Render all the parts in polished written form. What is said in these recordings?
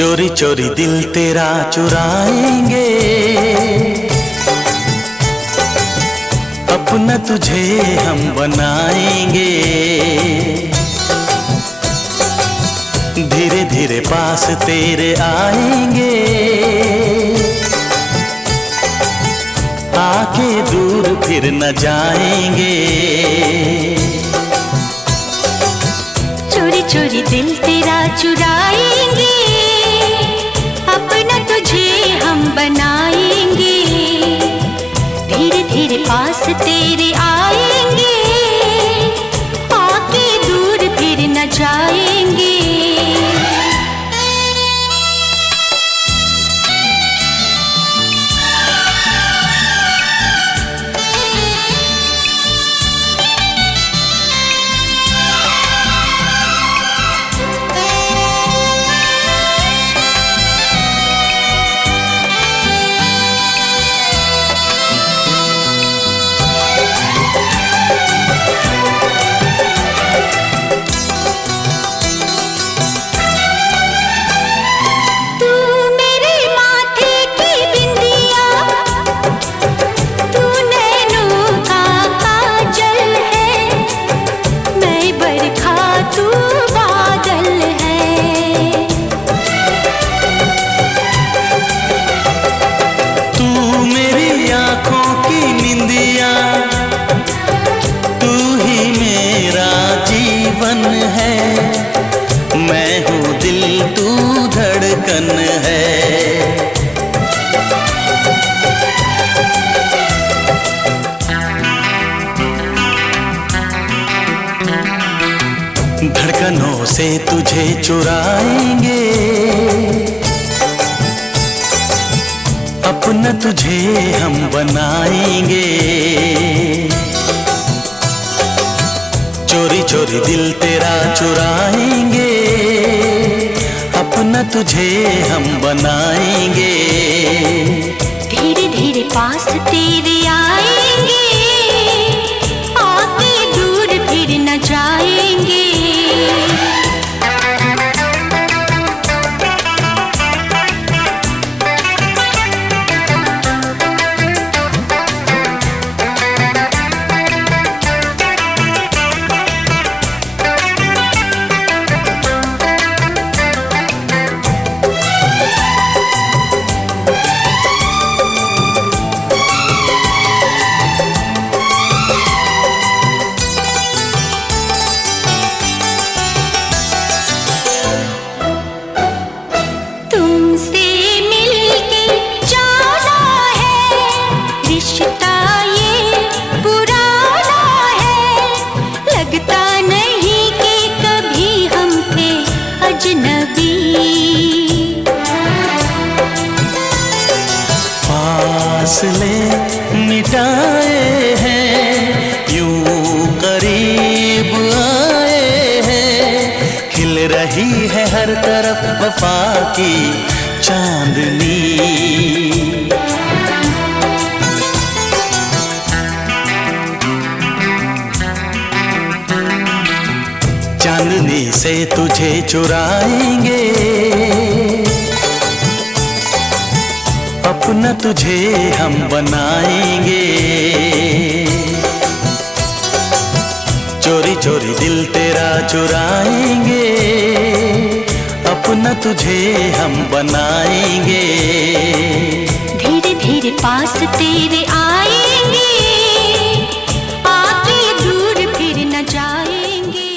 चोरी चोरी दिल तेरा चुराएंगे, अपना तुझे हम बनाएंगे। धीरे धीरे पास तेरे आएंगे, आके दूर फिर न जाएंगे। चोरी चोरी दिल तेरा चुराएंगे, अपना तुझे हम बनाएंगे। धीरे धीरे पास तेरे आएंगे, आके दूर फिर न जाएंगे। मैं हूँ दिल तू धड़कन है। धड़कनों से तुझे चुराएंगे, अपना तुझे हम बनाएंगे। चोरी चोरी दिल तेरा चुराएंगे, अपना तुझे हम बनाएंगे। धीरे धीरे पास तेरे आएंगे, आके दूर फिर न जाएंगे। फासले मिटाए हैं, यूं करीब आए हैं। खिल रही है हर तरफ वफा की चांदनी। चांदनी से तुझे चुराएंगे, अपना तुझे हम बनाएंगे। चोरी चोरी दिल तेरा चुराएंगे, अपना तुझे हम बनाएंगे। धीरे धीरे पास तेरे आएंगे, आके दूर फिर न जाएंगे।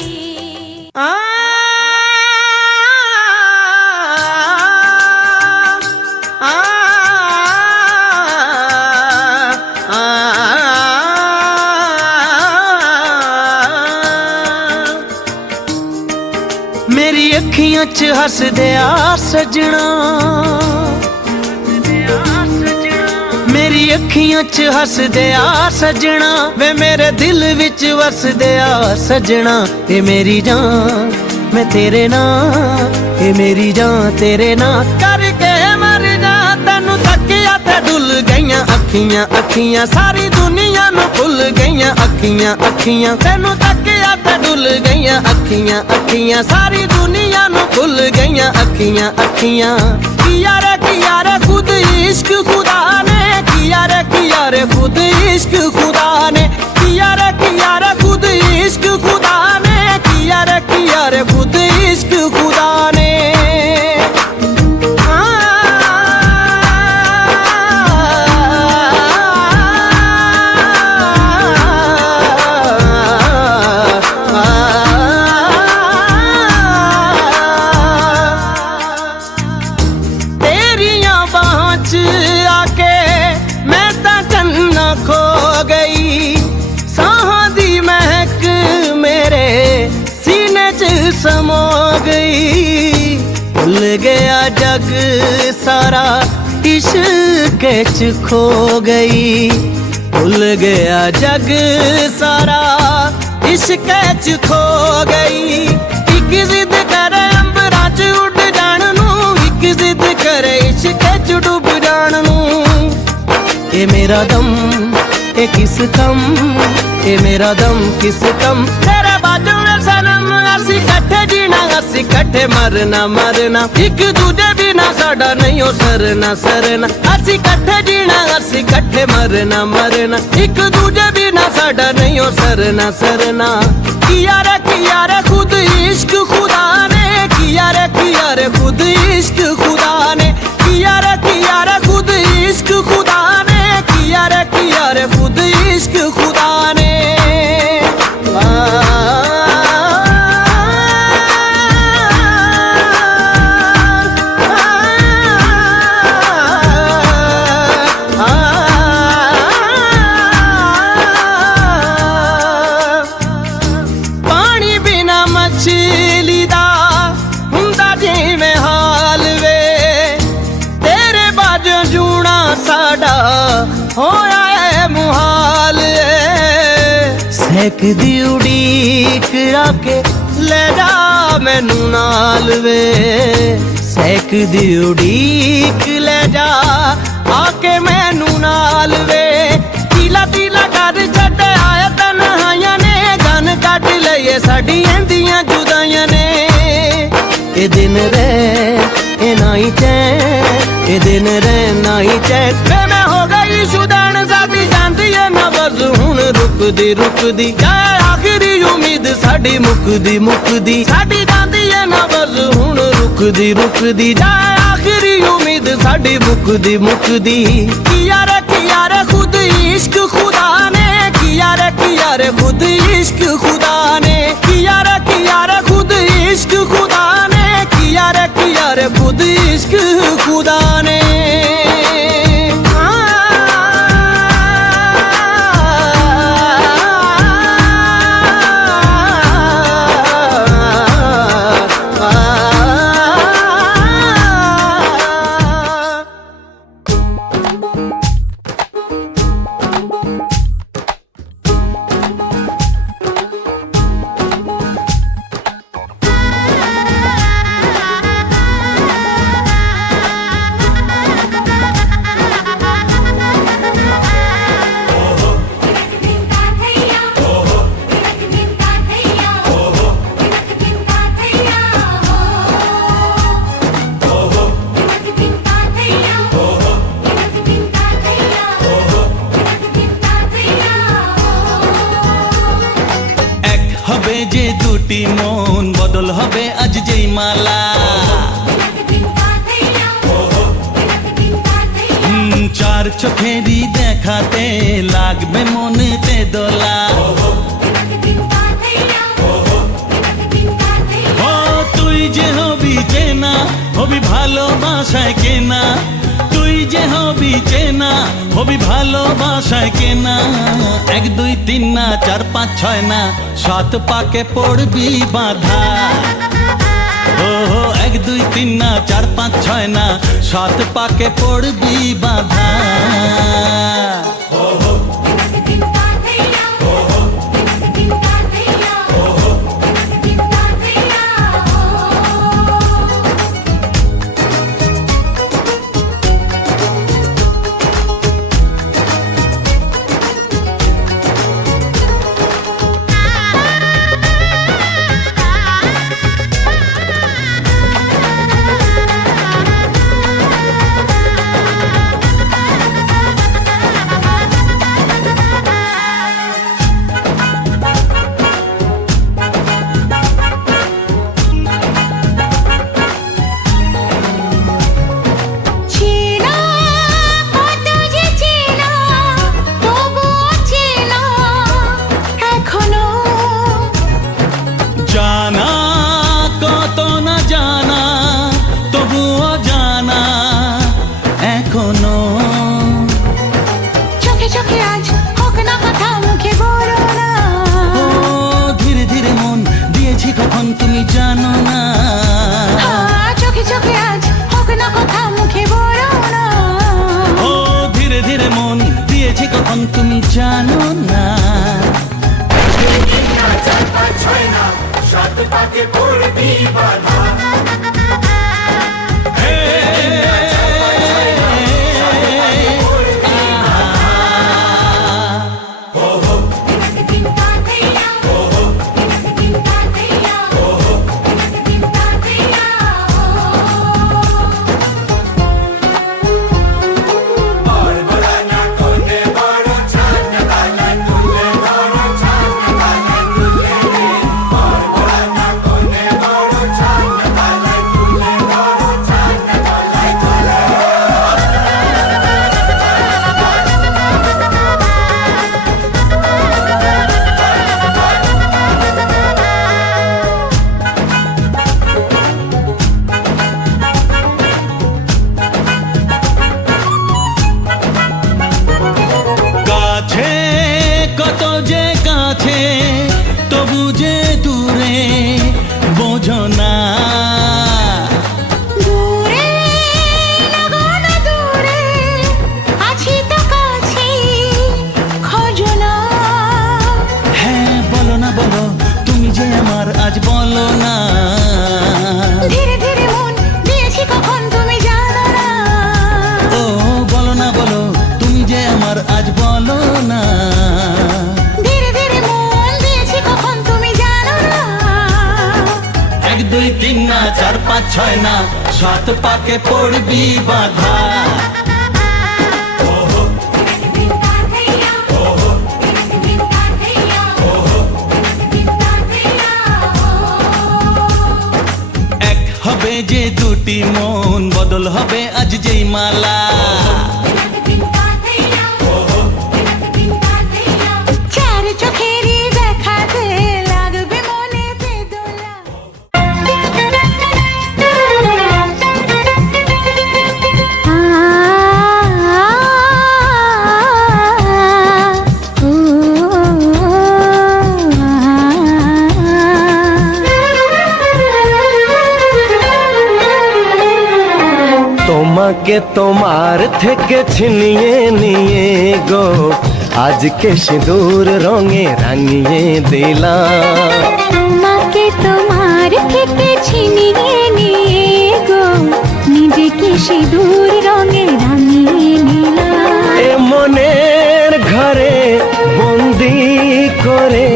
मेरी अखियां च हस दिया सजना, मेरी अखियां च हस दिया सजना। वे मेरे दिल विच वस दिया सजना। ये मेरी जान मैं तेरे नाल, ये मेरी जान तेरे नाल करके मर जा। तेनू तकिया ते डुल गईयां अखियां अखियां, सारी दुनिया नू भुल गईयां अखियां अखियां। तेनू तकिया ते डुल गईयां अखियां अखियां, सारी दुनिया नू खुल गईयां अखियां अखियां। किया रे खुद इश्क खुदा ने, किया रे खुद इश्क खुदा ने, किया रे खुद इश्क खुदा ने, किया रे खुद इश्क खुदा ने। समा गई भूल गया जग सारा, इश्क च खो गई। भूल गया जग सारा, इश्क च खो गई। एक जिद करे अंबरां च उड़ जाण नूं, एक जिद करे इश्क च डुब जाण नूं। ये मेरा दम ये किस कम, ये मेरा दम किस कम। तेरे बाजू में सनम असी कट्ठे जीना, असी कट्ठे मरना मरना। एक दूजे बिना साडा नहीं हो सरना सरना। असी कट्ठे जीना, असी कट्ठे मरना मरना। एक दूजे बिना साडा नहीं हो सरना सरना। किया रे खुद इश्क खुदा ने, किया रे खुद इश्क खुदा ने, किया रे खुद इश्क खुदा ने, किया रे खुद इश्क खुदा ने। पानी बिना मछली दा हुंदा जिवें हाल वे, तेरे बाजों जूना साडा होया है मुहाल। सहक दी उड़ीक आके ले जा मैनू नाल वे, सहक दी उड़ीक ले जा आके मैनू नाल वे। पीला पीला कर छड्डे आया तन्हाइयां ने, गन कट लईए साडी एंदियां जुदाइयां ने। ए दिन रे ए नाई चैन, ए दिन रे नाई चैन। मैं हो गई शुदैन साडी जांदी है नबज़ हुण रुकदी रुकदी। जाए आखिरी उम्मीद साडी मुकदी मुकदी, साडी जांदी है नबज़ हुण रुकदी रुकदी। जाए आखिरी उम्मीद साडी मुकदी मुकदी। किया रे खुद इश्क खुदा ने, किया रे खुद इश्क खुदा ने, किया रे खुद इश्क खुदा ने, किया रे खुद इश्क खुदा ने। মন বদল হবে আজ যেই মালা। চার চোখেরই দেখাতে লাগবে মনেতে দোলা। তুই যে হবি চেনা, হবি ভালোবাসায় কেনা। তুই যে হবি চেনা, হবি ভালোবাসায় কেনা। 1 2 3 না 4 5 6 না 7 পাকে পড়বি বাধা। 1 2 3 না 4 5 6 না 7 পাকে পড়বি বাধা। ছয় না সাত পাকে পড়বি বাধা। ওহো ওহো ওহো, এক হবে যে দুটি মন, বদল হবে আজ যেই মালা। চার চোখেরই দেখাতে লাগবে মনে বেদনা। তোমাকে তোমার থেকে ছিনিয়ে নিয়ে গো আজকে সিঁদুর রঙে রাঙিয়ে দিলাম। তোমাকে তোমার থেকে ছিনিয়ে নিয়ে গো নিজেকে সিঁদুর রঙে রাঙিয়ে নিলাম। এ মনের ঘরে বন্দি করে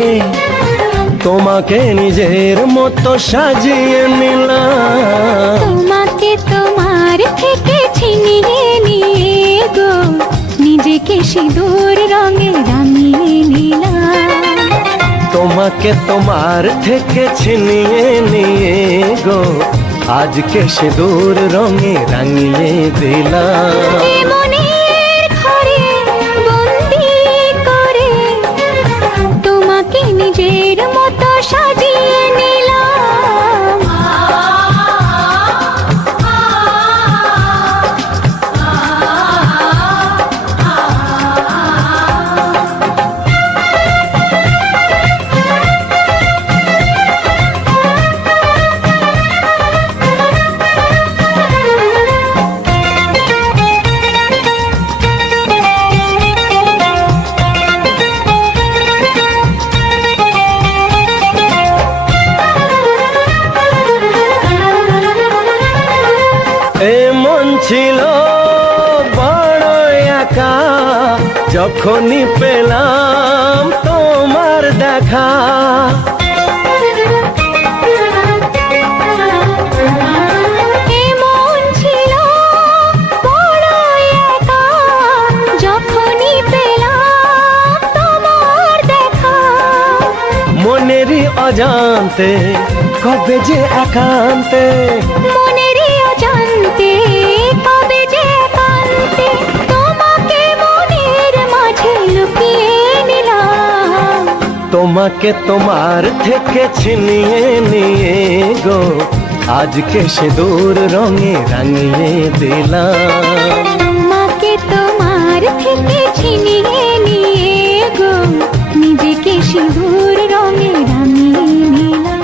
তোমাকে নিজের মতো সাজিয়ে নিলাম। তোমাকে তোমার থেকে ছিনিয়ে নিয়ে গো নিজেকে সিঁদুর রঙে রাঙিয়ে নিলাম। তোমাকে তোমার থেকে ছিনিয়ে নিয়ে গো আজকে সিঁদুর রঙে রাঙিয়ে দিলাম। এ মনের ঘরে বন্দি করে তোমাকে নিজের মতো সাজিয়ে নিলাম। এ মন ছিল বড় একা যখনই পেলাম তোমার দেখা। এমন ছিল বড় একা যখনই পেলাম তোমার দেখা। মনেরই অজান্তে কবে যে একান্তে মনেরই অজান্তে কবে যে একান্তে তোমাকে মনের মাঝে লুকিয়ে নিলাম। তোমাকে তোমার থেকে ছিনিয়ে নিয়ে গো আজকে সিঁদুর রঙে রাঙিয়ে দিলাম। তোমাকে তোমার থেকে ছিনিয়ে নিয়ে গো নিজেকে সিঁদুর রঙে রাঙিয়ে নিলাম।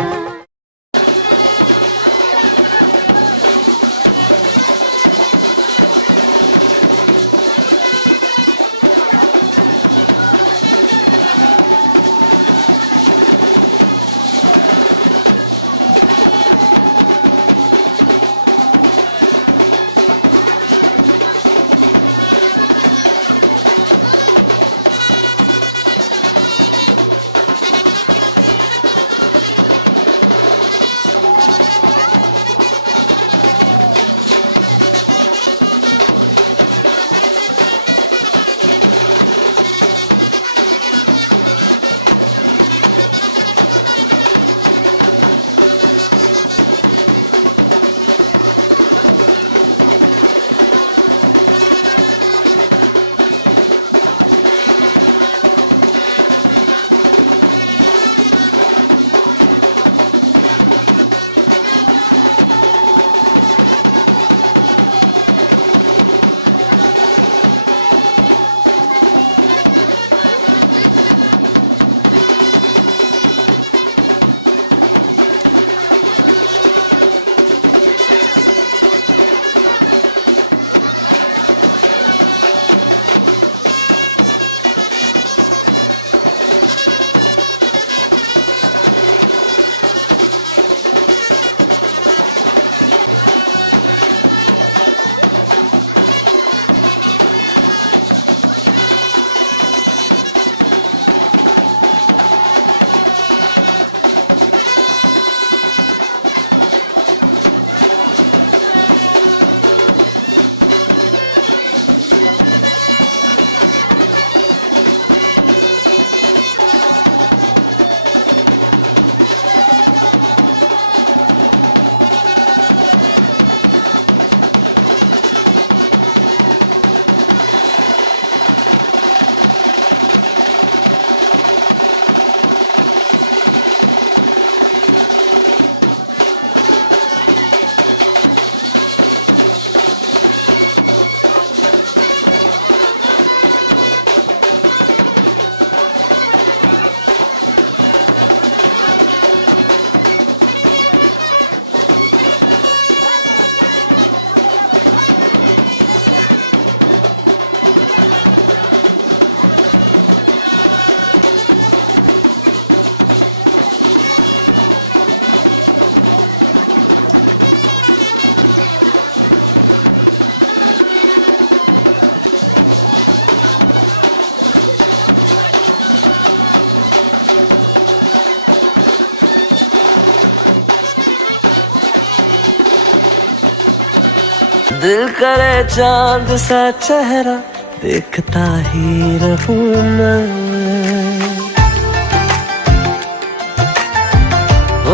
चांद सा चेहरा देखता ही रहूं मैं।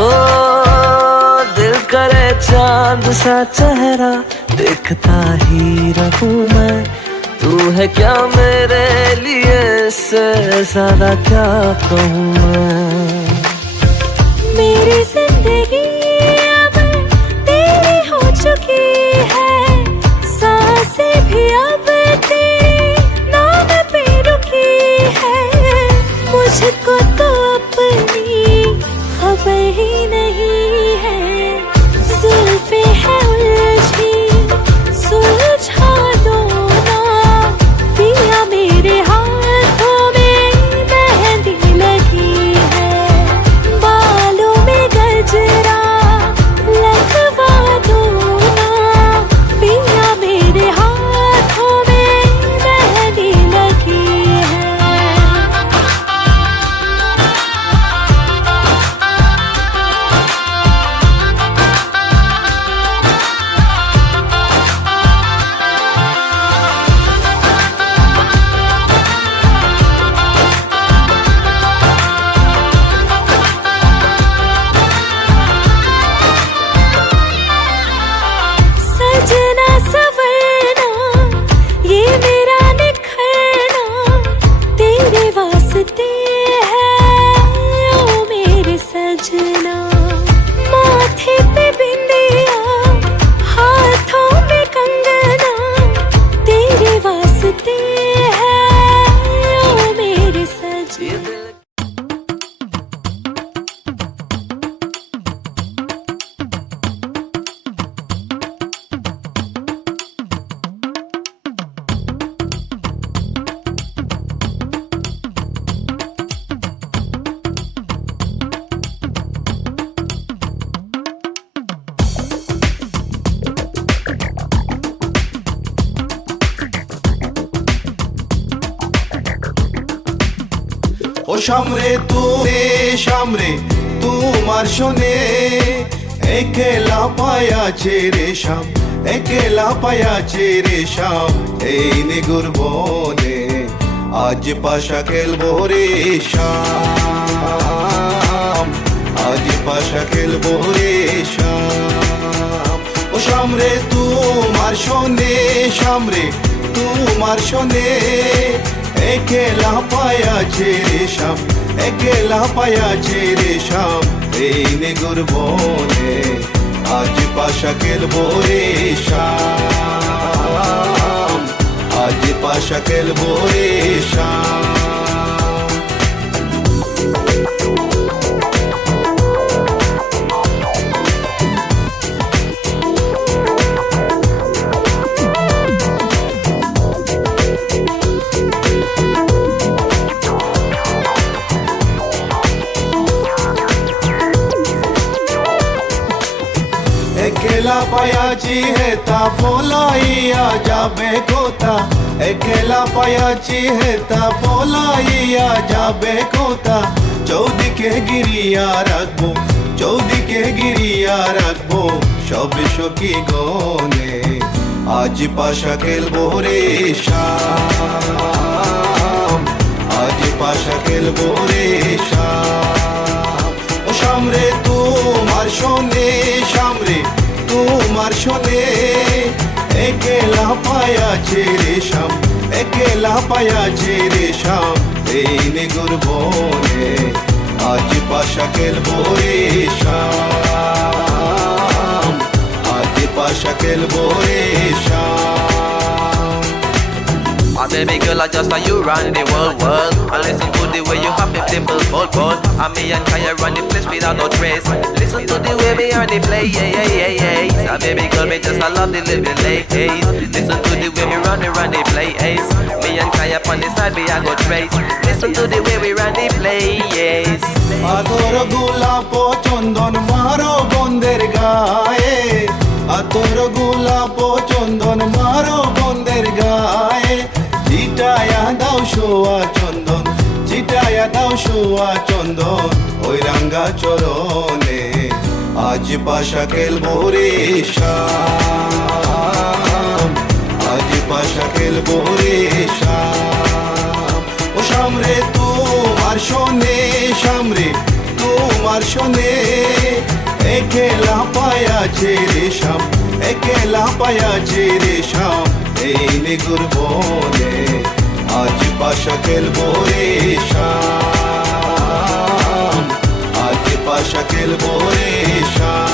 ओ दिल करे चांद सा चेहरा देखता ही रहूं मैं। तू है क्या मेरे लिए, इससे ज्यादा क्या कहूँ मैं। मेरी जिंदगी अब तेरी हो चुकी है, सांसें भी अब तेरे नाम पे रुकी है। मुझको तो अपनी खबर ही नहीं है, जुल्फे हैं उलझी सुलझा दो ना। दिया मेरे हाथों में मेहंदी लगी है, बालों में गजरा लगवा दो ना। दिया मेरे हाथों में मेहंदी लगी है। सजना सवरना ये मेरा निखरना तेरे वास्ते है, ओ मेरे सजना। माथे पे बिंदिया हाथों में कंगना तेरे वास्ते है, ओ मेरे सजना। ও সামরে তোমার শোনে একেলা পায়াছে রে শাম, একেলা পায়াছে রে শাম। এই নিগুর বনে আজ পাশা খেলবো রে শাম, আজ পাশা খেলবো রে শাম। ও সামরে তোমার শোনে, সামরে তোমার শোনে একেলা পায়াছে রে শাম, একেলা পায়াছে রে শাম। এই নিগুর বনে আজ পাশা খেলবো রে শাম, আজ পাশা খেলবো রে শাম। একেলা পায়াছি হেতা পলাইয়া যাবে কোথা, একেলা পায়াছি হেতা পলাইয়া যাবে কোথা। চৌদিকে গিরিয়া রাখবো, চৌদিকে গিরিয়া রাখবো সব সখী গনে। আজ পাশা খেলবো রে শাম, আজ পাশা খেলবো রে শাম। ও সামরে তোমার শোনে, সামরে তোমার শোনে একেলা পায়াছে রে শাম, একেলা পায়াছে রে শাম। এই নিগুর বনে আজ পাশা খেলবো রে শাম, আজ পাশা খেলবো রে শাম। Oh baby girl, I just saw you run the world. I listen to the way you have a dimple bold. And me and Kaya run the place without no trace. Listen to the way we are the play, yeah, yeah, yeah, yeah. Oh baby girl, me just I love the living late days. Listen to the way we run the play, ace. Me and Kaya on the side, we are go trace. Listen to the way we run the play, yes. আদর গোলাপ চন্দন মারো বন্দের গায়ে, আদর গোলাপ চন্দন মারো বন্দের গায়ে। চিটায়া দাও শোয়া চন্দন, চিটায়া দাও শোয়া চন্দন ওই রাঙ্গা চরণে। আজ পাশা খেলবো রে শাম, পাশা খেলবো রে শাম। ও শাম রে তোমার শোনে, শাম রে তোমার শোনে, একেলা পায়াছে রে শাম, একেলা পায়াছে রে শাম, এই নিগুর বনে আজ পাশা খেলবো রে শাম, আজ পাশা খেলবো রে শাম।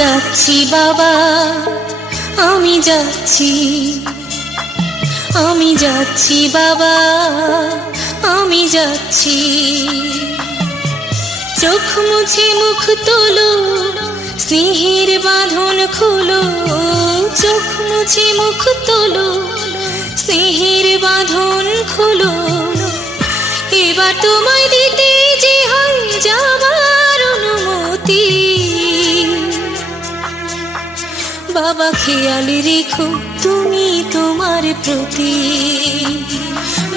যাচ্ছি বাবা, আমি যাচ্ছি, আমি যাচ্ছি বাবা, আমি যাচ্ছি। চোখ মুছে মুখ তোলো, স্নেহের বাঁধন খুলো। চোখ মুছে মুখ তোলো, স্নেহের বাঁধন খুলো। এবার তোমায় দিতে যে হয় যাবার অনুমতি। বাবা খেয়াল রেখো তুমি তোমার প্রতি,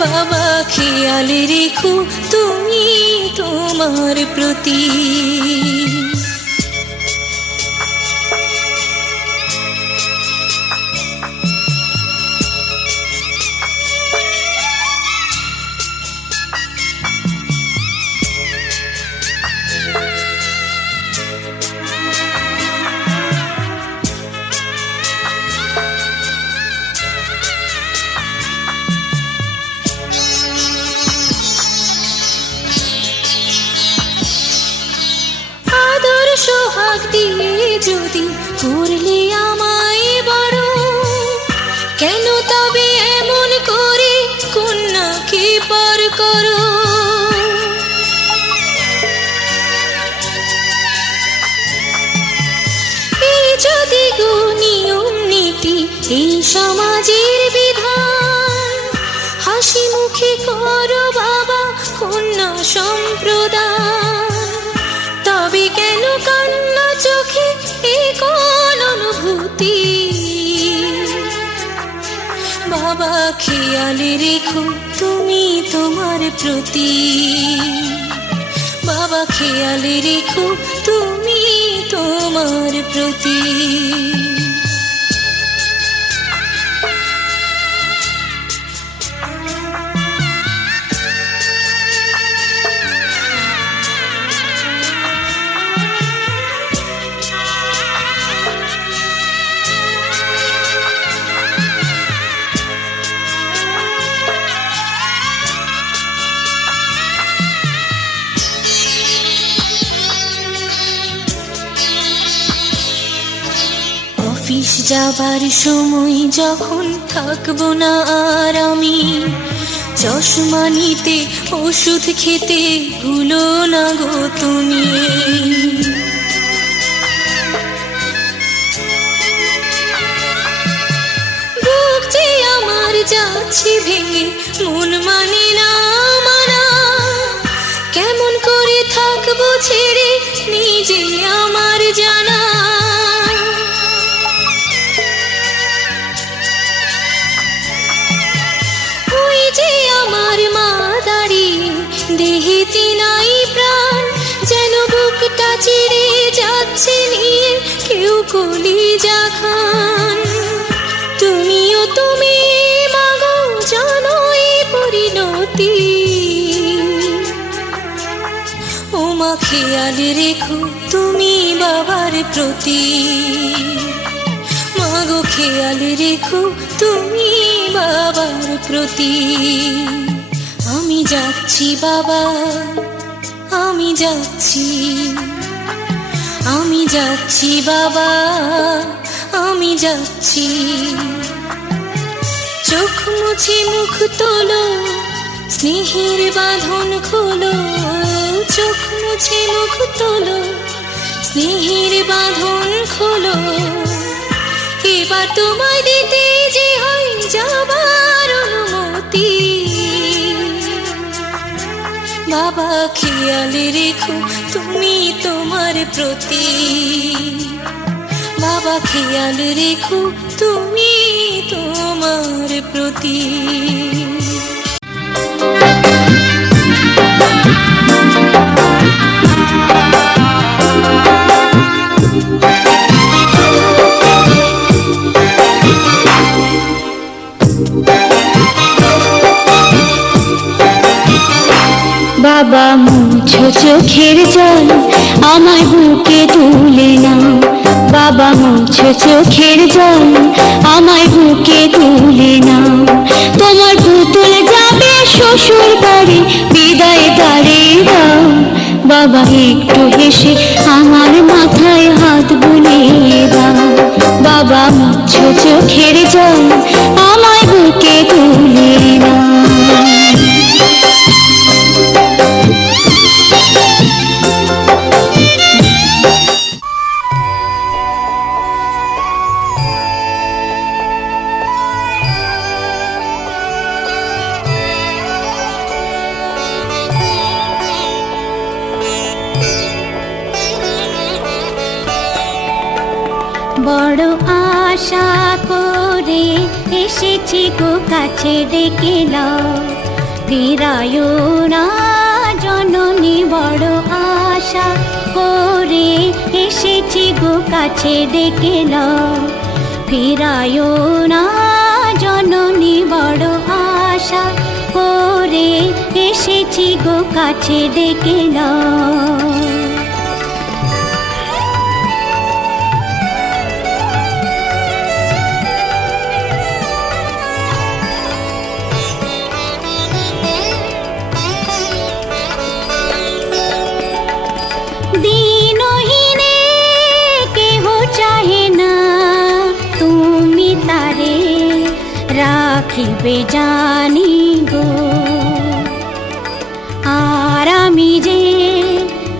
বাবা খেয়াল রেখো তুমি তোমার প্রতি। সমাজের বিধান, হাসি মুখে করো বাবা অন্য সম্প্রদায়। তবে কেন কান্না চোখে এ কোন অনুভূতি? বাবা খেয়াল রেখো তুমি তোমার প্রতি, বাবা খেয়াল রেখো তুমি তোমার প্রতি। অফিস যাবার সময় যখন থাকবো না আর আমি, চশমা নিতে ওষুধ খেতে ভুলো না গো তুমি। বুক যে আমার যাচ্ছে ভেঙে, মন মানে না মানা, কেমন করে থাকবো ছেড়ে নিজে আমার জানা। ওই যে আমার মা দাঁড়িয়ে, দেহেতে নাই প্রাণ, যেন বুকটা চিরে যাচ্ছে নিয়ে কেউ কলিজা খান। তুমিও তুমি মাগো জানো এই পরিণতি, ও মা খেয়াল রেখো তুমি বাবার প্রতি, মাগো খেয়াল রেখো তুমি বাবার প্রতি। আমি যাচ্ছি বাবা, আমি যাচ্ছি, আমি যাচ্ছি বাবা, আমি যাচ্ছি। চোখ মুছে মুখ তোলো, স্নেহের বাঁধন খোলো, চোখ মুছে মুখ তোলো, স্নেহের বাঁধন খোলো। এবার তোমায় দিতে যে হয় যাবার অনুমতি, বাবা খেয়াল রেখো তুমি তোমার প্রতি, বাবা খেয়াল রেখো তুমি তোমার প্রতি। বাবা মুছো চোখের জল আমার বুকে তুলে নাও, বাবা মুছো চোখের জল আমার বুকে তুলে নাও। তোমার পুতুল যাবে শ্বশুর বাড়ি, বিদায় তারে দাও। বাবা একটু হেসে আমার মাথায় হাত বুলিয়ে দাও, বাবা মুছো চোখের জল আমার বুকে তুলে নাও। বড় আশা করে এসেছি গো কাছে, ডেকে নাও ফিরায়ো না জননী। বড় আশা করে এসেছি গো কাছে, ডেকে নাও ফিরায়ো না জননী। বড় আশা করে এসেছি গো কাছে, ডেকে নাও। জানি গো আর আমি যে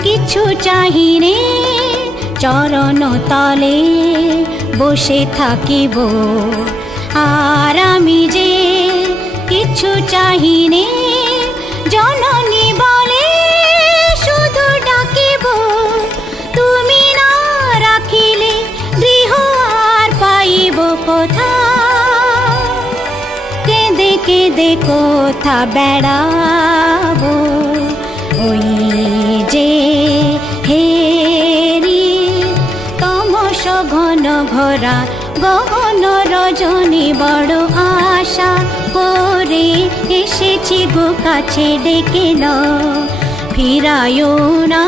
কিছু চাহি রে, চরণ তলে বসে থাকিব আর আমি যে কিছু চাহিনে জননী বলে শুধু ডাকিব, তুমি না রাখিলে গৃহ আর পাইব কোথা, কেঁদে কেঁদে কোথা বেড়াবো, ওই যে হেরি তমস ঘন ঘোরা গহন রজনী বড় আশা করে এসেছি গো কাছে ডেকে নাও, ফিরায়ও না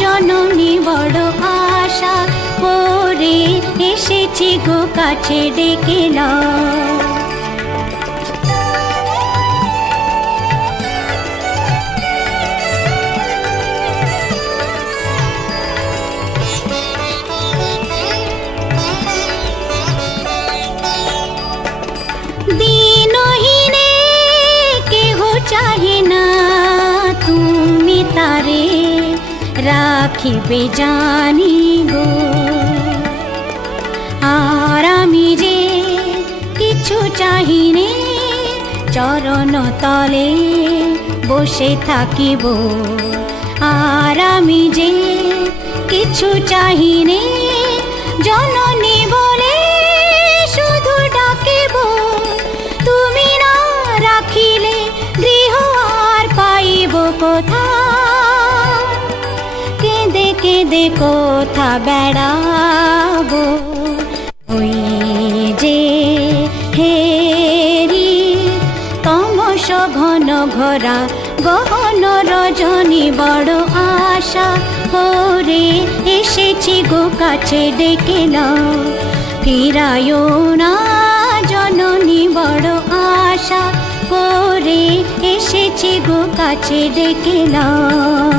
জননী বড় আশা করে এসেছি গো কাছে ডেকে নাও। দিনহীনে কেহ চাহে না তুমি তারে রাখিবে জানিব, আর আমি যে কিছু চাহিনে চরণ তলে বসে থাকিব, আর আমি যে কিছু চাহিনে জননী বলে শুধু ডাকিব, তুমি না রাখিলে গৃহ আর পাইব কোথা, কেঁদে কেঁদে কোথা বেড়াবো, ওই যে হেরি তমস ঘন ঘোরা গহন রজনী বড় আশা করে এসেছি গো কাছে ডেকে নাও, ফিরায়ও না জননী বড় আশা করে এসেছি গো কাছে ডেকে নাও।